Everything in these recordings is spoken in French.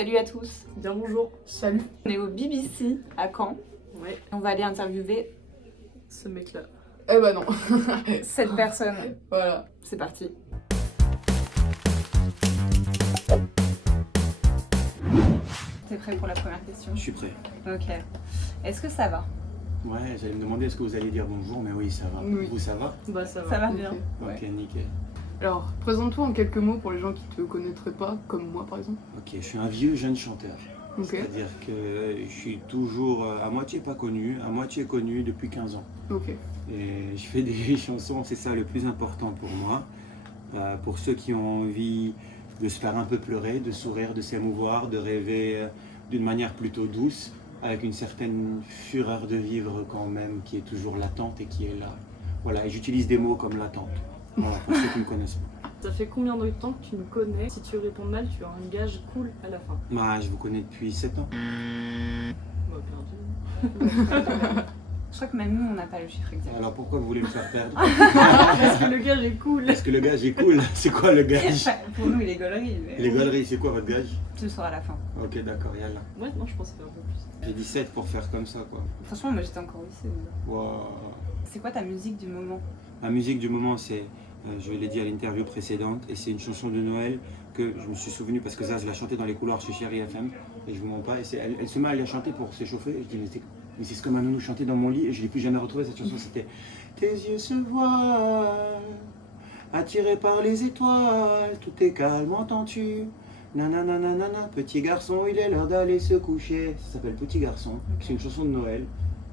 Salut à tous. Bien bonjour. Salut. On est au BBC à Caen. Ouais, On va aller interviewer ce mec-là. Eh bah non. cette personne. Voilà. C'est parti. T'es prêt pour la première question? Je suis prêt. Ok. Est-ce que ça va? Ouais, j'allais me demander est-ce que vous allez dire bonjour, mais oui, ça va. Oui. Vous, ça va? Bah ça va. Ça va Ok. bien. Ok, nickel. Alors, présente-toi en quelques mots pour les gens qui te connaîtraient pas, comme moi par exemple. Ok, je suis un vieux jeune chanteur. Ok. C'est-à-dire que je suis toujours à moitié pas connu, à moitié connu depuis 15 ans. Ok. Et je fais des chansons, c'est ça le plus important pour moi. Pour ceux qui ont envie de se faire un peu pleurer, de sourire, de s'émouvoir, de rêver d'une manière plutôt douce, avec une certaine fureur de vivre quand même qui est toujours latente et qui est là. Voilà, et j'utilise des mots comme latente. Voilà, pour ceux qui me connaissent pas. Ça fait combien de temps que tu me connais? Si tu réponds mal, tu as un gage cool à la fin. Bah, je vous connais depuis 7 ans. Bah perdu. Je crois que même nous, on n'a pas le chiffre exact. Alors pourquoi vous voulez me faire perdre? Parce que le gage est cool. Parce que le gage est cool. C'est quoi le gage? Pour nous, il est gaulerie. Mais... Les galeries, c'est quoi votre gage? Tu le sauras à la fin. Ok, d'accord, yallah. Ouais, non, je pensais faire un peu plus. J'ai 17 pour faire comme ça, quoi. Franchement, moi j'étais encore au lycée. Donc. Wow. C'est quoi ta musique du moment? Ma musique du moment, c'est, je l'ai dit à l'interview précédente, et c'est une chanson de Noël que je me suis souvenu parce que Zaz l'a chantée dans les couloirs chez Chéri FM, et je vous mens pas, et elle se met à la chanter pour s'échauffer, et je dis mais c'est ce que ma nounou chantait dans mon lit, et je l'ai plus jamais retrouvée cette chanson, c'était tes yeux se voilent, attirés par les étoiles, tout est calme, entends-tu? Nanana, nanana, petit garçon, il est l'heure d'aller se coucher. Ça s'appelle Petit garçon, c'est une chanson de Noël,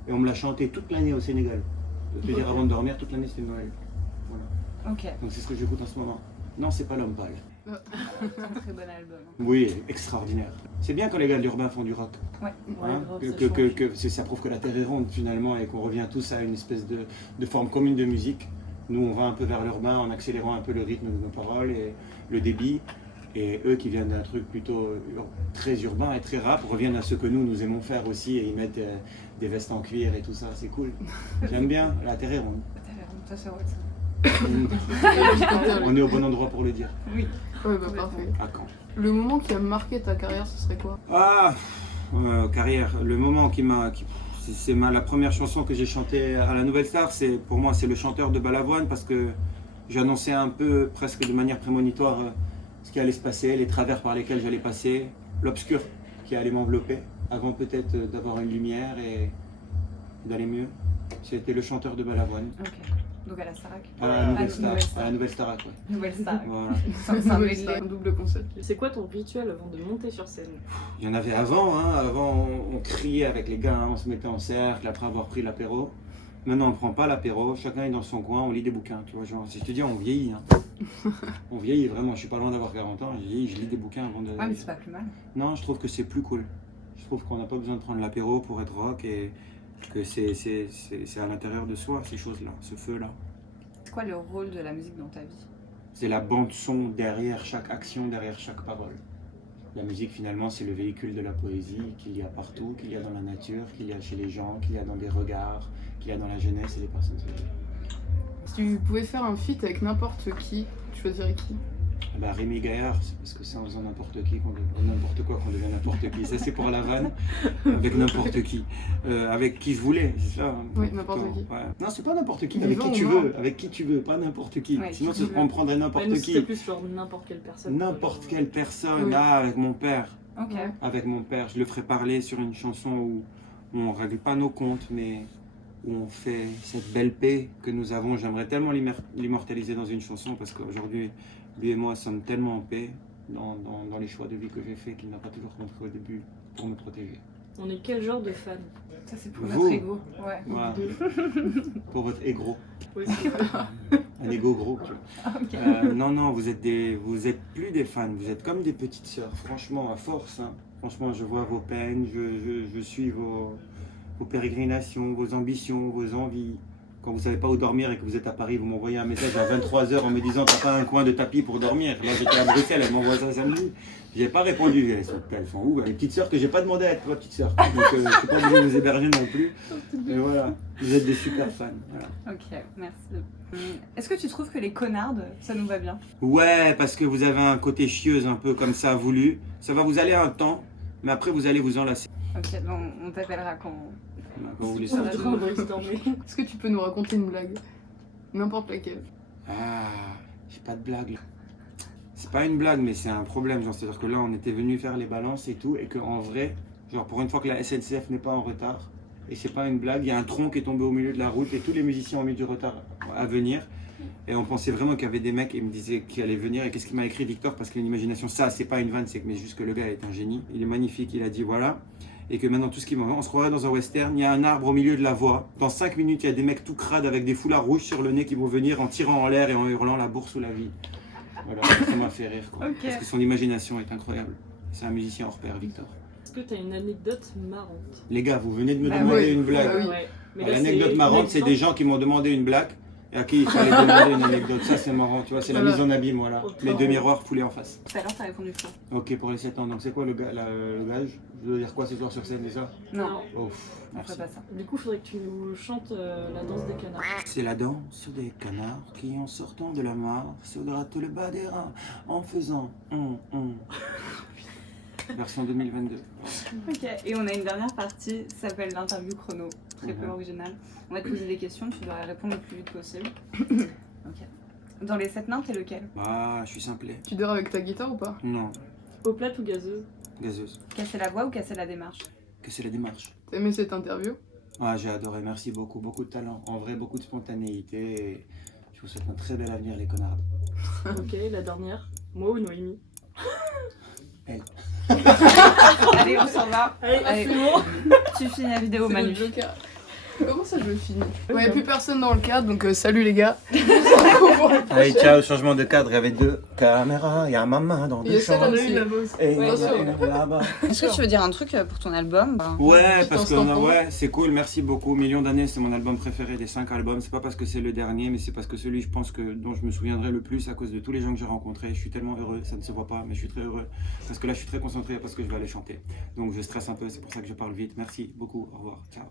et on me l'a chantée toute l'année au Sénégal. Je veux dire, avant de dormir, toute l'année c'était Noël. Voilà. Ok. Donc c'est ce que j'écoute en ce moment. Non, c'est pas l'homme pâle. C'est un très bon album. Oui, extraordinaire. C'est bien quand les gars de l'urbain font du rock. Ouais. Ouais, Hein, grave, ça change. ça prouve que la terre est ronde finalement et qu'on revient tous à une espèce de forme commune de musique. Nous, on va un peu vers l'urbain en accélérant un peu le rythme de nos paroles et le débit. Et eux qui viennent d'un truc plutôt très urbain et très rap reviennent à ce que nous aimons faire aussi et ils mettent des vestes en cuir et tout ça, c'est cool. J'aime bien, la terre est ronde. Ça, c'est vrai, ça. On est au bon endroit pour le dire. Oui. Ouais, bah parfait. À quand? Le moment qui a marqué ta carrière, ce serait quoi? Ah, carrière, le moment c'est la première chanson que j'ai chantée à la Nouvelle Star, pour moi c'est le chanteur de Balavoine parce que j'annonçais un peu presque de manière prémonitoire ce qui allait se passer, les travers par lesquels j'allais passer, l'obscur qui allait m'envelopper avant peut-être d'avoir une lumière et d'aller mieux. C'était le chanteur de Balavoine. Ok. Donc à la Starac. À la Nouvelle Nouvelle Star, à la Nouvelle Starac, ouais. Nouvelle Starac. Voilà. C'est un medley. Un double concept. C'est quoi ton rituel avant de monter sur scène? Il y en avait avant, hein. Avant on criait avec les gars, hein. On se mettait en cercle après avoir pris l'apéro. Maintenant on ne prend pas l'apéro, chacun est dans son coin, on lit des bouquins. Tu vois, genre, si je te dis on vieillit, hein. On vieillit vraiment, je suis pas loin d'avoir 40 ans, je lis des bouquins avant de... Ah, mais c'est pas plus mal. Non, je trouve que c'est plus cool. Je trouve qu'on n'a pas besoin de prendre l'apéro pour être rock et que c'est à l'intérieur de soi ces choses-là, ce feu-là. C'est quoi le rôle de la musique dans ta vie? C'est la bande son derrière chaque action, derrière chaque parole. La musique finalement c'est le véhicule de la poésie qu'il y a partout, qu'il y a dans la nature, qu'il y a chez les gens, qu'il y a dans des regards, qu'il y a dans la jeunesse et les personnes âgées. Si tu pouvais faire un feat avec n'importe qui, tu choisirais qui? Bah, Rémi Gaillard, c'est parce que c'est en faisant n'importe quoi qu'on devient n'importe qui. Ça c'est pour la vanne, avec n'importe qui. Avec qui je voulais, c'est ça. Oui, n'importe qui. Ouais. Non, c'est pas n'importe qui, Vivant avec qui tu ou mort. veux, avec qui tu veux, pas n'importe qui. Ouais, Sinon qui tu veux. on prendrait Ouais, n'importe nous, qui. c'était plus genre n'importe quelle personne. N'importe Genre, quelle personne, Oui. ah, avec mon père. Ok. Ouais. Avec mon père, je le ferai parler sur une chanson où on ne règle pas nos comptes, mais où on fait cette belle paix que nous avons. J'aimerais tellement l'immortaliser dans une chanson parce qu'aujourd'hui, lui et moi sommes tellement en paix dans les choix de vie que j'ai fait qu'il n'a pas toujours compris au début pour me protéger. On est quel genre de fan? Ça, c'est pour Vous. notre ego. Ouais. Voilà. Pour votre égro. Oui, c'est vrai. Un égo gros. Tu vois. Ok. Non, vous êtes plus des fans, vous êtes comme des petites sœurs, franchement, à force. Hein. Franchement, je vois vos peines, je suis vos pérégrinations, vos ambitions, vos envies. Quand vous savez pas où dormir et que vous êtes à Paris, vous m'envoyez un message à 23h en me disant t'as pas un coin de tapis pour dormir. Là j'étais à Bruxelles, elle m'envoie ça samedi. J'ai pas répondu. Elles sont où? Les petites sœurs que j'ai pas demandé à être votre petite sœur. Donc je suis pas obligé de vous héberger non plus. Et voilà, vous êtes des super fans. Voilà. Ok, merci. Est-ce que tu trouves que les connardes, ça nous va bien? Ouais, parce que vous avez un côté chieuse un peu comme ça voulu. Ça va vous aller un temps, mais après vous allez vous enlacer. Ok, bon, on t'appellera quand... Quand vous voulez On ça. est en train de brainstormer. Est-ce que tu peux nous raconter une blague? N'importe laquelle. Ah, j'ai pas de blague là. C'est pas une blague, mais c'est un problème. Genre, c'est-à-dire que là, on était venu faire les balances et tout, et qu'en vrai, genre pour une fois que la SNCF n'est pas en retard, et c'est pas une blague, il y a un tronc qui est tombé au milieu de la route et tous les musiciens ont mis du retard à venir. Et on pensait vraiment qu'il y avait des mecs et ils me disaient qu'ils allaient venir. Et qu'est-ce qu'il m'a écrit Victor? Parce qu'il a une imagination, ça c'est pas une vanne, c'est que mais juste que le gars est un génie. Il est magnifique, il a dit voilà. Et que maintenant tout ce qui m'en va, on se croirait dans un western, il y a un arbre au milieu de la voie. Dans 5 minutes, il y a des mecs tout crades avec des foulards rouges sur le nez qui vont venir en tirant en l'air et en hurlant la bourse ou la vie. Voilà, ça m'a fait rire quoi. Ok. Parce que son imagination est incroyable. C'est un musicien hors pair, Victor. Est-ce que t'as une anecdote marrante? Les gars, vous venez de me Bah demander oui. une blague. Ah oui. Ouais. Mais Alors, là, l'anecdote c'est marrante, une c'est des gens qui m'ont demandé une blague et à qui il fallait demander une anecdote. Ça, c'est marrant, tu vois, c'est la Voilà. mise en abîme, voilà. Oh, Les trop. deux miroirs foulés en face. Tout à l'heure, t'as répondu faux. Ok, pour les 7 ans. Donc, c'est quoi le gage? Je dois dire quoi ce soir sur scène déjà? Non, Non. Oh, on merci. ferait pas ça. Du coup, faudrait que tu nous chantes la danse des canards. C'est la danse des canards qui, en sortant de la mare, se grattent le bas des reins en faisant Version 2022. Ok, et on a une dernière partie, ça s'appelle l'interview chrono, très peu Mhm. original. On va te poser des questions, tu dois répondre le plus vite possible. Ok. Dans les 7 nains, t'es lequel? Ah, je suis simplet. Tu dors avec ta guitare ou pas? Non, Eau plate ou gazeuse? gazeuse. Casser la voix ou casser la démarche? Que c'est la démarche. T'as aimé cette interview? Ah, j'ai adoré, merci beaucoup. Beaucoup de talent. En vrai, beaucoup de spontanéité. Et je vous souhaite un très bel avenir, les connards. Ok, la dernière. Moi ou Noémie? Allez, on s'en va. Allez, Allez. c'est bon. Tu finis la vidéo, C'est Manu. le Joker. Comment ça je finis? Ouais, y'a plus personne dans le cadre, donc salut les gars. Allez, ciao, changement de cadre. Il y avait 2 caméras, il y a ma main dans Il y 2 a celle chambres. aussi. Et il y a Bien sûr. une là-bas. Est-ce que tu veux dire un truc pour ton album? Ouais, Petit parce que instant pour ouais, c'est cool, merci beaucoup. Millions d'années, c'est mon album préféré des 5 albums. C'est pas parce que c'est le dernier, mais c'est parce que celui, je pense que dont je me souviendrai le plus à cause de tous les gens que j'ai rencontrés. Je suis tellement heureux, ça ne se voit pas, mais je suis très heureux parce que là, je suis très concentré parce que je vais aller chanter. Donc je stresse un peu, c'est pour ça que je parle vite. Merci beaucoup, au revoir, ciao.